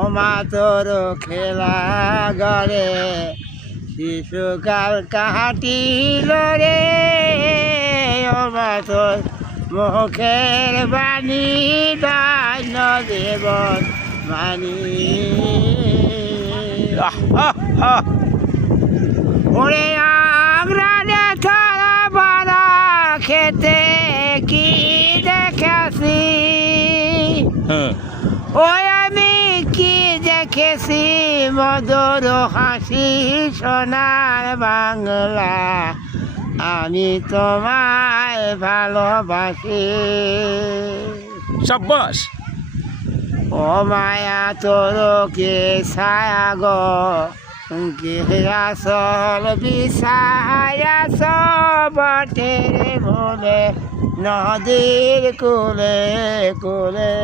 ওমা তোর খেলা গড়ে শিশুকাল কাটিল রে, ওমা তোর মুখের বাণী দান দেবন মানি। ওরে আগ্রানে তারা বাড়া খেতে কি দেখেছি, ওই আমি কি দেখেছি মধুর হাসি সোনার বাংলা, আমি তোমায় ভালোবাসি। সাব্বাস। ও মায়া তোর কে ছায়া গো, কে আসল বিষায়াস বটের বলে নদীর কুলে কুলে